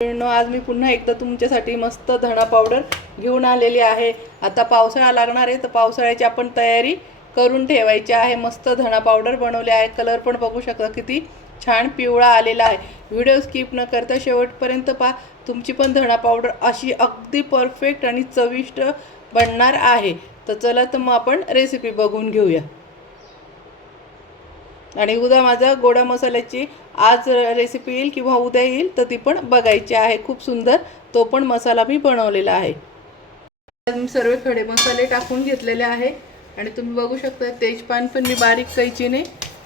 आज मी पुन्हा एकदा तुमच्यासाठी मस्त धणा पावडर घेऊन आलेली आहे। आता पावसाळा लागणार आहे तर पावसाळ्याची आपण तयारी करून ठेवायची आहे। मस्त धणा पावडर बनवले आहे। कलर पण बघू शकता किती छान पिवळा आलेला आहे। व्हिडिओ स्किप न करता शेवटपर्यंत पहा। तुमची पण धणा पावडर अशी अगदी परफेक्ट आणि चविष्ट बनणार आहे। तर चला तर मग आपण रेसिपी बघून घेऊया। आणि उद्या माझा गोडा मसाल्याची आज रेसिपी येईल किंवा उद्या येईल तर ती पण बघायची आहे। खूप सुंदर तो पण मसाला मी बनवलेला आहे। मी सर्व खडे मसाले टाकून घेतलेले आहे आणि तुम्ही बघू शकता तेजपान पण मी बारीक कैचीने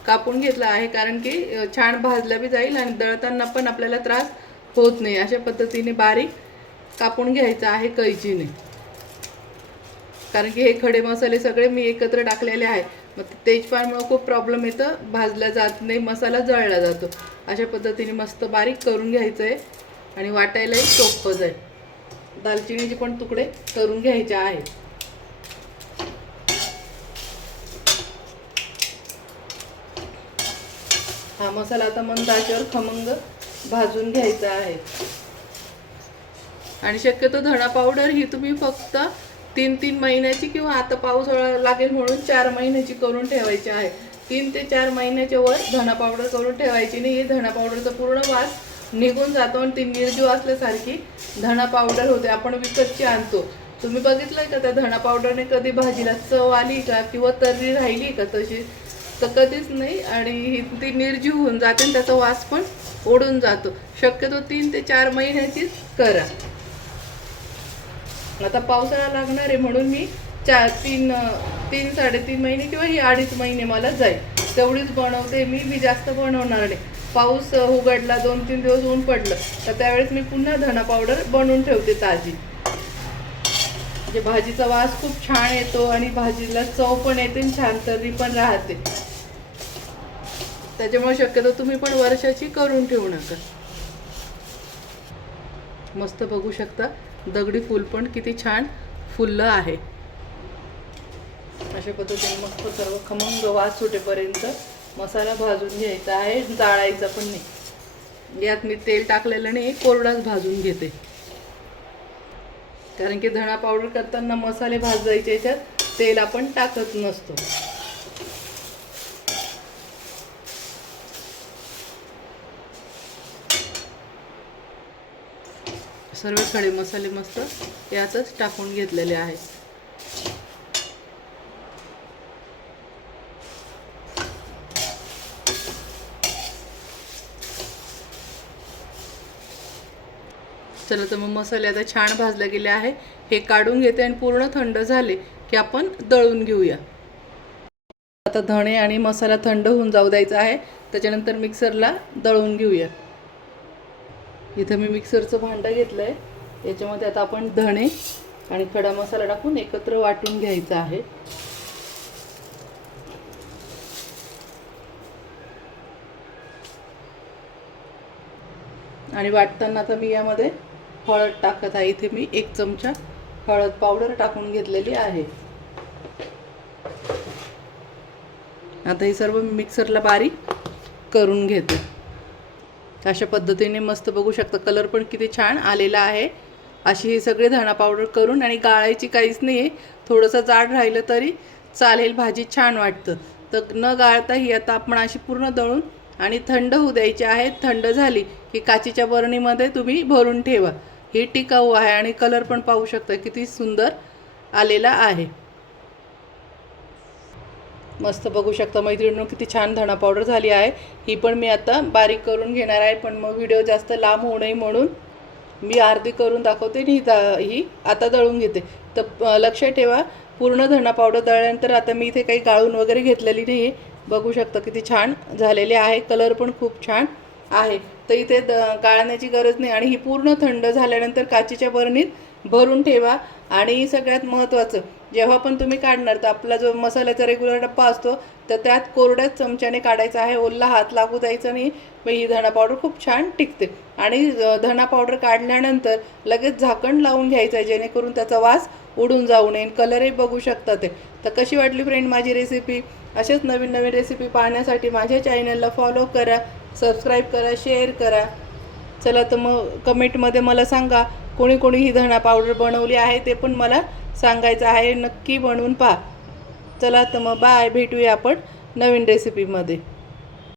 कापून घेतला आहे, कारण की छान भाजला बी जाईल आणि दळताना पण आपल्याला त्रास होत नाही। अशा पद्धतीने बारीक कापून घ्यायचा आहे कैचीने, कारण की हे खडे मसाले सगळे मी एकत्र टाकलेले आहे। मग तेजपानमुळे खूप प्रॉब्लेम येतो, भाजला जात नाही, मसाला जळला जातो। अशा पद्धतीने मस्त बारीक करून घ्यायचं आहे आणि वाटायलाही सोपं जाईल। दालचिनीचे पण तुकडे करून घ्यायचे आहे। हा मसाला आता मंद आचेवर खमंग भाजून घ्यायचा आहे। आणि शक्यतो धणा पावडर ही तुम्ही फक्त 3-3 महिन्याची किंवा आता पावसाळा लागेल म्हणून 4 महिन्याची करून ठेवायची आहे। 3 ते 4 महिन्याच्या वर धणा पावडर करून ठेवायची नाही। धणा पावडरचा पूर्ण वास निघून जातो आणि ती निर्जीव असल्यासारखी धणा पावडर होते। आपण विकतची आणतो, तुम्ही बघितलंय का त्या धणा पावडरने कधी भाजीला चव आली का किंवा तर्री राहिली का? तशी तर कधीच नाही आणि ती निर्जीव होऊन जाते आणि त्याचा वास पण उडून जातो। शक्यतो 3 ते 4 महिन्याचीच करा। आता पावसाळा लागणार आहे म्हणून मी 3-3.5 महिने किंवा ही 2.5 महिने मला जाईल तेवढीच बनवते मी जास्त बनवणार नाही। पाऊस उघडला 2-3 दिवस ऊन पडलं तर त्यावेळेस मी पुन्हा धणा पावडर बनवून ठेवते ताजी। म्हणजे भाजीचा वास खूप छान येतो आणि भाजीला चव पण येते आणि छान तर्री पण राहते। त्याच्यामुळे शक्यतो तुम्ही पण वर्षाची करून ठेवू नका। मस्त बघू शकता दगडी फूल पण किती छान फुललं आहे। अशा पद्धतीने मस्त सर्व खमंग वास सुटेपर्यंत मसाला भाजून घ्यायचा आहे, जाळायचा पण नाही। यात मी तेल टाकलेलं नाही, कोरडाच भाजून घेते, कारण की धणा पावडर करताना मसाले भाजायचे याच्यात तेल आपण टाकत नसतो। सर्व खडे मसाले मस्त यातच टाकून घेतलेले आहे। चला तर मग मसाले आता छान भाजले गेले आहे, हे काढून घेते आणि पूर्ण थंड झाले की आपण दळून घेऊया। आता धणे आणि मसाला थंड होऊन जाऊ द्यायचा आहे, त्याच्यानंतर मिक्सरला दळून घेऊया। इथे मी मिक्सरचं भांडं घेतलंय, याच्यामध्ये आता आपण धणे आणि खडा मसाला टाकून एकत्र वाटून घ्यायचा आहे। आणि वाटताना आता मी यामध्ये हळद टाकत आहे। इथे मी 1 चमचा हळद पावडर टाकून घेतलेली आहे। आता हे सर्व मिक्सरला बारीक करून घेते। अशा पद्धतीने मस्त बघू शकता कलर पण किती छान आलेला आहे। अशी ही सगळे धणा पावडर करून आणि गाळायची काहीच नाही आहे, थोडंसं जाड राहिलं तरी चालेल, भाजी छान वाटतं। तर न गाळता ही आता आपण अशी पूर्ण दळून आणि थंड होऊ द्यायची आहे। थंड झाली की काचेच्या बरणीमध्ये तुम्ही भरून ठेवा, ही टिकाऊ आहे। आणि कलर पण पाहू शकता किती सुंदर आलेला आहे। मस्त बघू शकता मैत्रिणींनो किती छान धणा पावडर झाली आहे। ही पण मी आता बारीक करून घेणार आहे, पण मग व्हिडिओ जास्त लांब होऊ नये म्हणून मी अर्धी करून दाखवते आणि ही आता दळून घेते। तर लक्षात ठेवा पूर्ण धणा पावडर दळल्यानंतर आता मी इथे काही गाळून वगैरे घेतलेली नाही आहे। बघू शकता किती छान झालेले आहे, कलर पण खूप छान आहे। तर इथे गाळण्याची गरज नाही आणि ही पूर्ण थंड झाल्यानंतर काचेच्या बरणीत भरून ठेवा। आणि सगळ्यात महत्त्वाचं, जेव्हा पण तुम्ही काढणार तर आपला जो मसाल्याचा रेग्युलर डब्बा असतो तर त्यात कोरड्याच चमच्याने काढायचा आहे, ओला हात लागू द्यायचा नाही। मग ही धणा पावडर खूप छान टिकते। आणि धणा पावडर काढल्यानंतर लगेच झाकण लावून घ्यायचं आहे, जेणेकरून त्याचा वास उडून जाऊ नये। कलरही बघू शकता ते। तर कशी वाटली फ्रेंड माझी रेसिपी? असेच नवीन नवीन रेसिपी पाहण्यासाठी माझ्या चॅनलला फॉलो करा, सबस्क्राईब करा, शेअर करा। चला तर मग कमेंटमध्ये मला सांगा कोणी कोणी ही धणा पावडर बनवली आहे ते पण मला सांगायचं आहे. नक्की बनवून पहा. चला तर मग बाय, भेटूया आपण नवीन रेसिपीमध्ये.